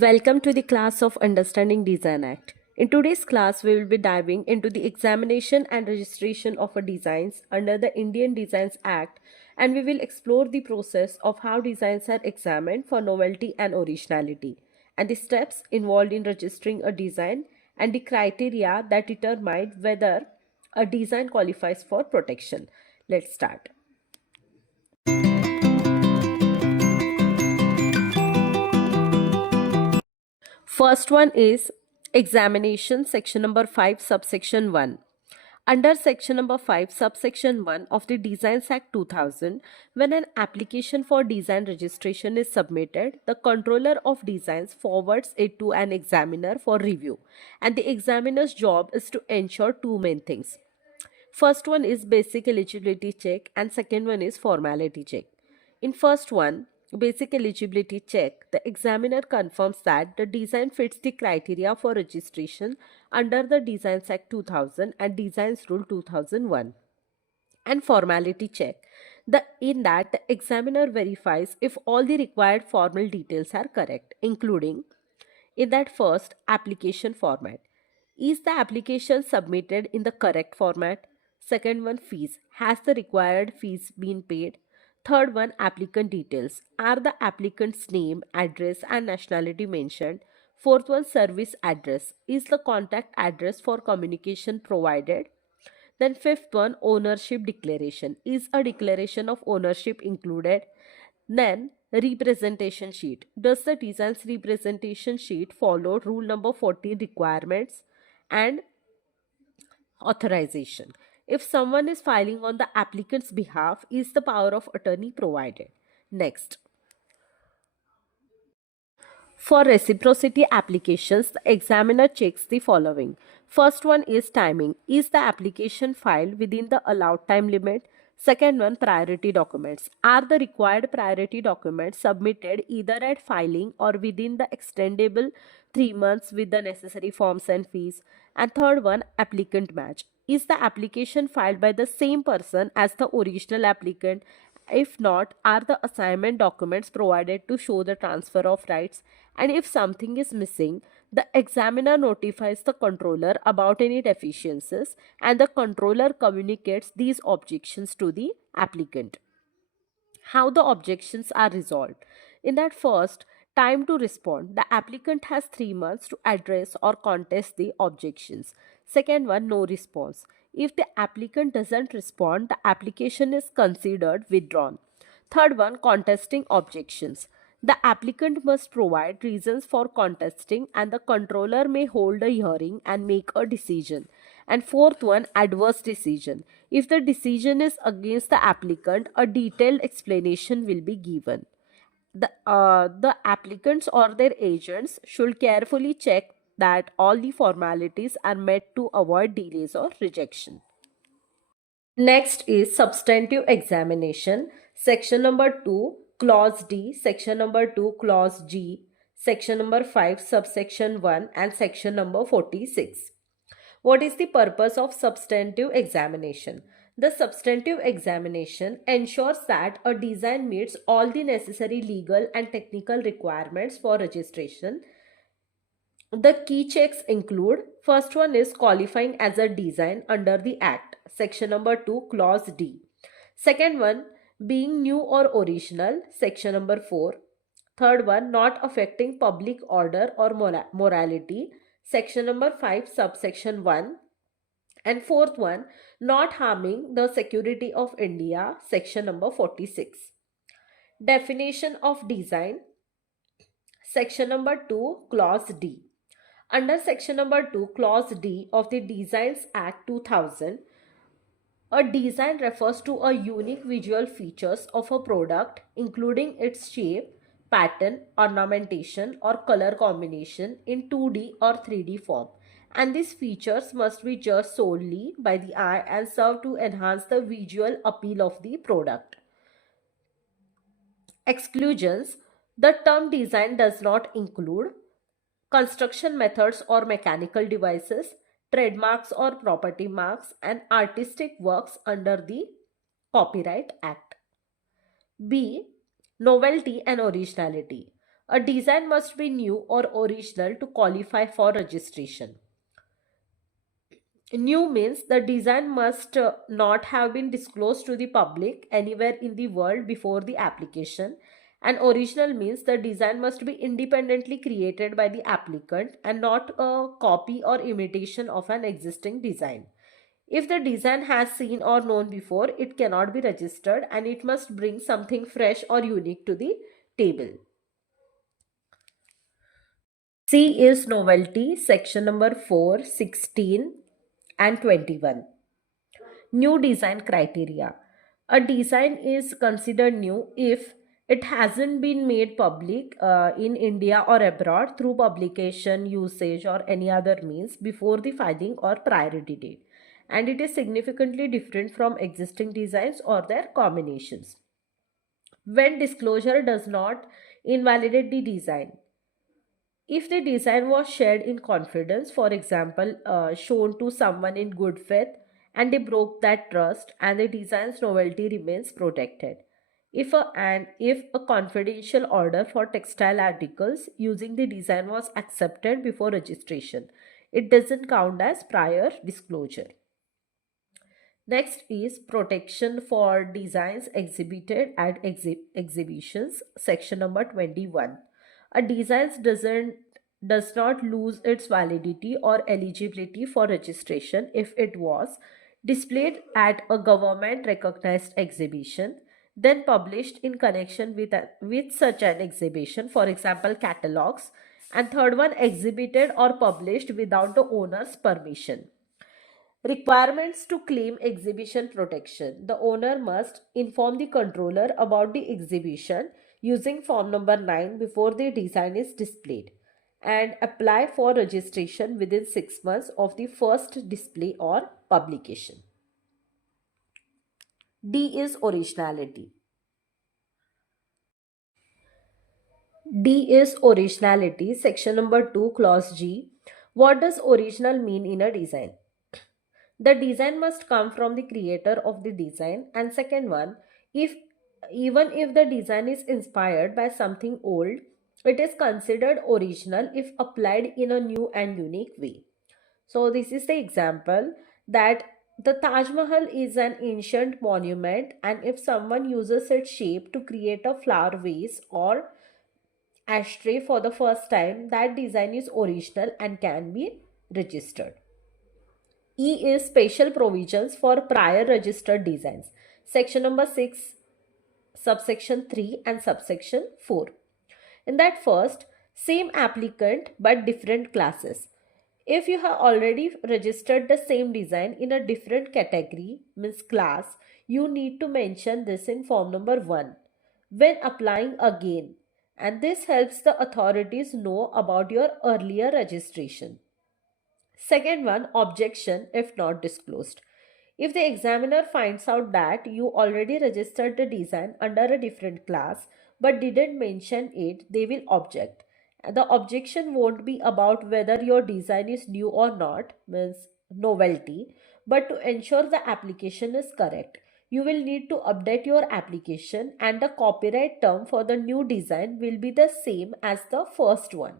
Welcome to the class of Understanding Design Act. In today's class, we will be diving into the examination and registration of a designs under the Indian Designs Act, and we will explore the process of how designs are examined for novelty and originality, and the steps involved in registering a design and the criteria that determine whether a design qualifies for protection. Let's start. First one is examination, section number 5, subsection 1. Under section number 5, subsection 1 of the Designs Act 2000, when an application for design registration is submitted, the controller of designs forwards it to an examiner for review. And the examiner's job is to ensure two main things. First one is basic eligibility check and second one is formality check. In first one, basic eligibility check, the examiner confirms that the design fits the criteria for registration under the Designs Act 2000 and Designs Rule 2001. And formality check, in that the examiner verifies if all the required formal details are correct, including in that first application format. Is the application submitted in the correct format? Second one, fees. Has the required fees been paid? Third one, applicant details. Are the applicant's name, address and nationality mentioned? Fourth one, service address. Is the contact address for communication provided? Then fifth one, ownership declaration. Is a declaration of ownership included? Then representation sheet. Does the design's representation sheet follow rule number 14 requirements? And authorization. If someone is filing on the applicant's behalf, is the power of attorney provided? Next. For reciprocity applications, the examiner checks the following. First one is timing. Is the application filed within the allowed time limit? Second one, priority documents. Are the required priority documents submitted either at filing or within the extendable 3 months with the necessary forms and fees? And third one, applicant match. Is the application filed by the same person as the original applicant? If not, are the assignment documents provided to show the transfer of rights? And if something is missing, the examiner notifies the controller about any deficiencies and the controller communicates these objections to the applicant. How the objections are resolved? In that first, time to respond. The applicant has 3 months to address or contest the objections. Second one, no response. If the applicant doesn't respond, the application is considered withdrawn. Third one, contesting objections. The applicant must provide reasons for contesting and the controller may hold a hearing and make a decision. And fourth one, adverse decision. If the decision is against the applicant, a detailed explanation will be given. The applicants or their agents should carefully check that all the formalities are met to avoid delays or rejection. Next is substantive examination. Section number 2, clause D, section number 2, clause G, section number 5, subsection 1 and section number 46. What is the purpose of substantive examination? The substantive examination ensures that a design meets all the necessary legal and technical requirements for registration. The key checks include, first one is qualifying as a design under the Act, section number 2, clause D. Second one, being new or original, section number 4. Third one, not affecting public order or morality, section number 5, subsection 1. And fourth one, not harming the security of India, section number 46. Definition of design, section number 2, clause D. Under section number 2, clause D of the Designs Act 2000, a design refers to a unique visual features of a product, including its shape, pattern, ornamentation, or color combination in 2D or 3D form. And these features must be judged solely by the eye and serve to enhance the visual appeal of the product. Exclusions. The term design does not include construction methods or mechanical devices, trademarks or property marks, and artistic works under the Copyright Act. B. Novelty and originality. A design must be new or original to qualify for registration. New means the design must not have been disclosed to the public anywhere in the world before the application. And original means the design must be independently created by the applicant and not a copy or imitation of an existing design. If the design has seen or known before, it cannot be registered and it must bring something fresh or unique to the table. C is novelty, section number 4, 16, and 21. New design criteria. A design is considered new if it hasn't been made public in India or abroad through publication, usage, or any other means before the filing or priority date. And it is significantly different from existing designs or their combinations. When disclosure does not invalidate the design, if the design was shared in confidence, for example, shown to someone in good faith, and they broke that trust, and the design's novelty remains protected. If a confidential order for textile articles using the design was accepted before registration, it doesn't count as prior disclosure. Next is protection for designs exhibited at exhibitions, section number 21. A design does not lose its validity or eligibility for registration if it was displayed at a government recognized exhibition, then published in connection with such an exhibition, for example catalogs, and third one, exhibited or published without the owner's permission. Requirements to claim exhibition protection. The owner must inform the controller about the exhibition using form number 9 before the design is displayed and apply for registration within 6 months of the first display or publication. D is originality. D is originality, section number 2, clause G. What does original mean in a design? The design must come from the creator of the design. And second one, if even if the design is inspired by something old, it is considered original if applied in a new and unique way. So this is the example that the Taj Mahal is an ancient monument, and if someone uses its shape to create a flower vase or ashtray for the first time, that design is original and can be registered. E is special provisions for prior registered designs. Section number 6, subsection 3 and subsection 4. In that first, same applicant but different classes. If you have already registered the same design in a different category, means class, you need to mention this in form number 1 when applying again. And this helps the authorities know about your earlier registration. Second one, objection if not disclosed. If the examiner finds out that you already registered the design under a different class but didn't mention it, they will object. The objection won't be about whether your design is new or not, means novelty, but to ensure the application is correct. You will need to update your application and the copyright term for the new design will be the same as the first one.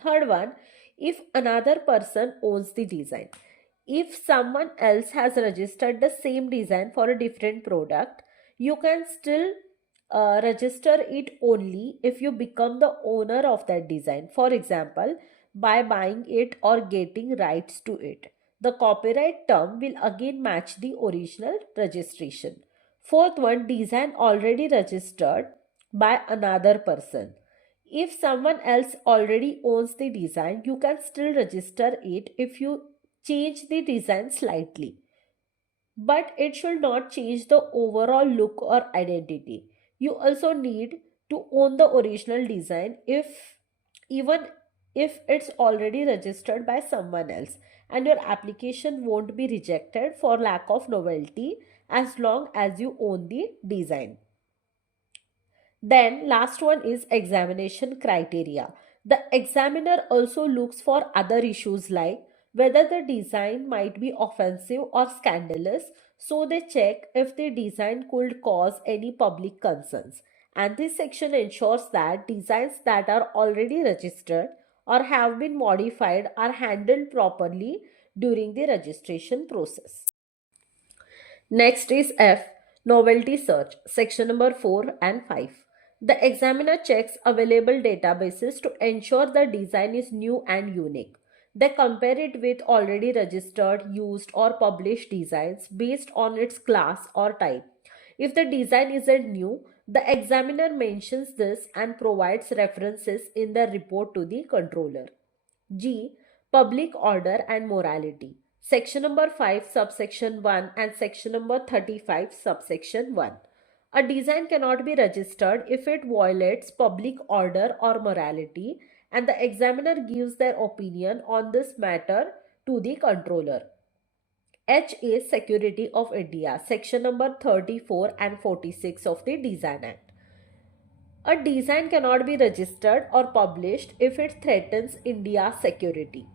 Third one, if another person owns the design. If someone else has registered the same design for a different product, you can still register it only if you become the owner of that design. For example, by buying it or getting rights to it. The copyright term will again match the original registration. Fourth one, design already registered by another person. If someone else already owns the design, you can still register it if you change the design slightly. But it should not change the overall look or identity. You also need to own the original design even if it's already registered by someone else, and your application won't be rejected for lack of novelty as long as you own the design. Then last one is examination criteria. The examiner also looks for other issues like whether the design might be offensive or scandalous, so they check if the design could cause any public concerns. And this section ensures that designs that are already registered or have been modified are handled properly during the registration process. Next is F, novelty search, section number 4 and 5. The examiner checks available databases to ensure the design is new and unique. They compare it with already registered, used, or published designs based on its class or type. If the design isn't new, the examiner mentions this and provides references in the report to the controller. G. Public order and morality. Section number 5, subsection 1 and section number 35, subsection 1. A design cannot be registered if it violates public order or morality, and the examiner gives their opinion on this matter to the controller. H is Security of India, section number 34 and 46 of the Design Act. A design cannot be registered or published if it threatens India's security.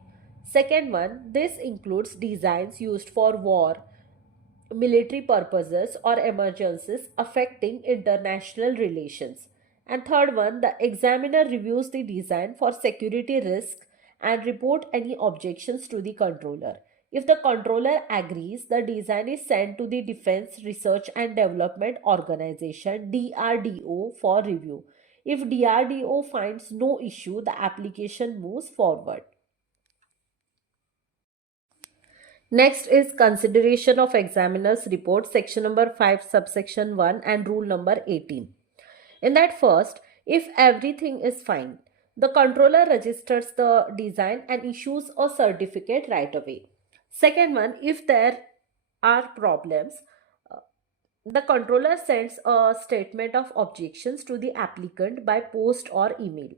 Second one, this includes designs used for war, military purposes, or emergencies affecting international relations. And third one, the examiner reviews the design for security risk and report any objections to the controller. If the controller agrees, the design is sent to the Defense Research and Development Organization DRDO for review. If DRDO finds no issue, the application moves forward. Next is consideration of examiner's report, section number 5, subsection 1 and rule number 18. In that first, if everything is fine, the controller registers the design and issues a certificate right away. Second one, if there are problems, uh, the controller sends a statement of objections to the applicant by post or email.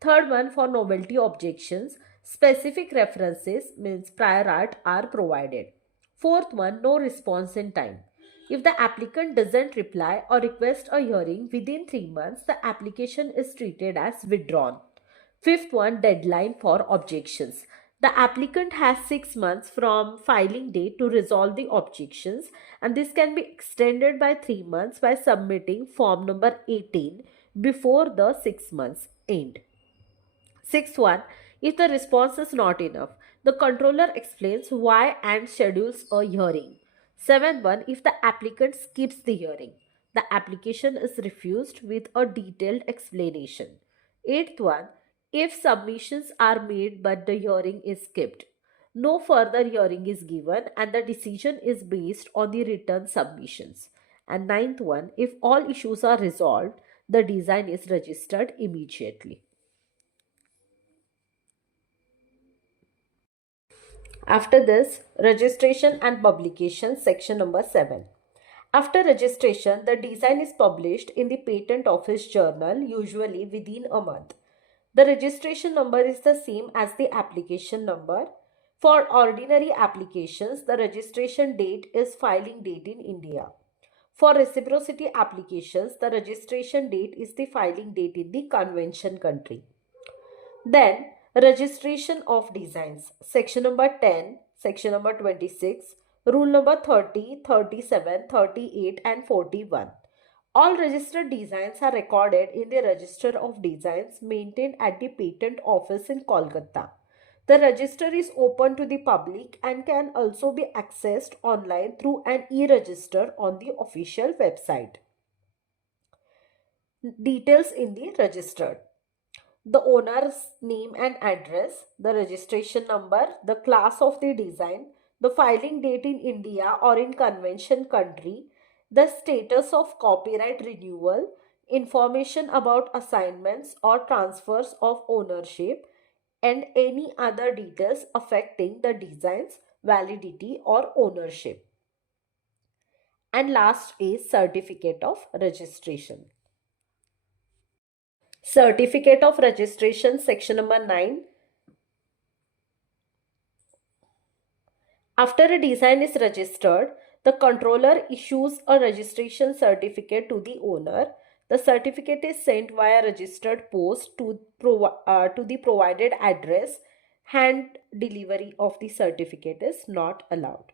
Third one, for novelty objections, specific references means prior art are provided. Fourth one, no response in time. If the applicant doesn't reply or request a hearing within 3 months, the application is treated as withdrawn. Fifth one, deadline for objections. The applicant has 6 months from filing date to resolve the objections, and this can be extended by 3 months by submitting form number 18 before the 6 months end. Sixth one, if the response is not enough, the controller explains why and schedules a hearing. Seventh one, if the applicant skips the hearing, the application is refused with a detailed explanation. Eighth one, if submissions are made but the hearing is skipped, no further hearing is given and the decision is based on the written submissions. And ninth one, if all issues are resolved, the design is registered immediately. After this, registration and publication, section number 7. After registration, the design is published in the Patent Office Journal, usually within a month. The registration number is the same as the application number. For ordinary applications, the registration date is filing date in India. For reciprocity applications, the registration date is the filing date in the convention country. Then, registration of designs. Section number 10, section number 26, rule number 30, 37, 38 and 41. All registered designs are recorded in the Register of Designs maintained at the Patent Office in Kolkata. The register is open to the public and can also be accessed online through an e-register on the official website. Details in the register: the owner's name and address, the registration number, the class of the design, the filing date in India or in convention country, the status of copyright renewal, information about assignments or transfers of ownership, and any other details affecting the design's validity or ownership. And last is certificate of registration. Certificate of registration, section number 9. After a design is registered, the controller issues a registration certificate to the owner. The certificate is sent via registered post to the provided address. Hand delivery of the certificate is not allowed.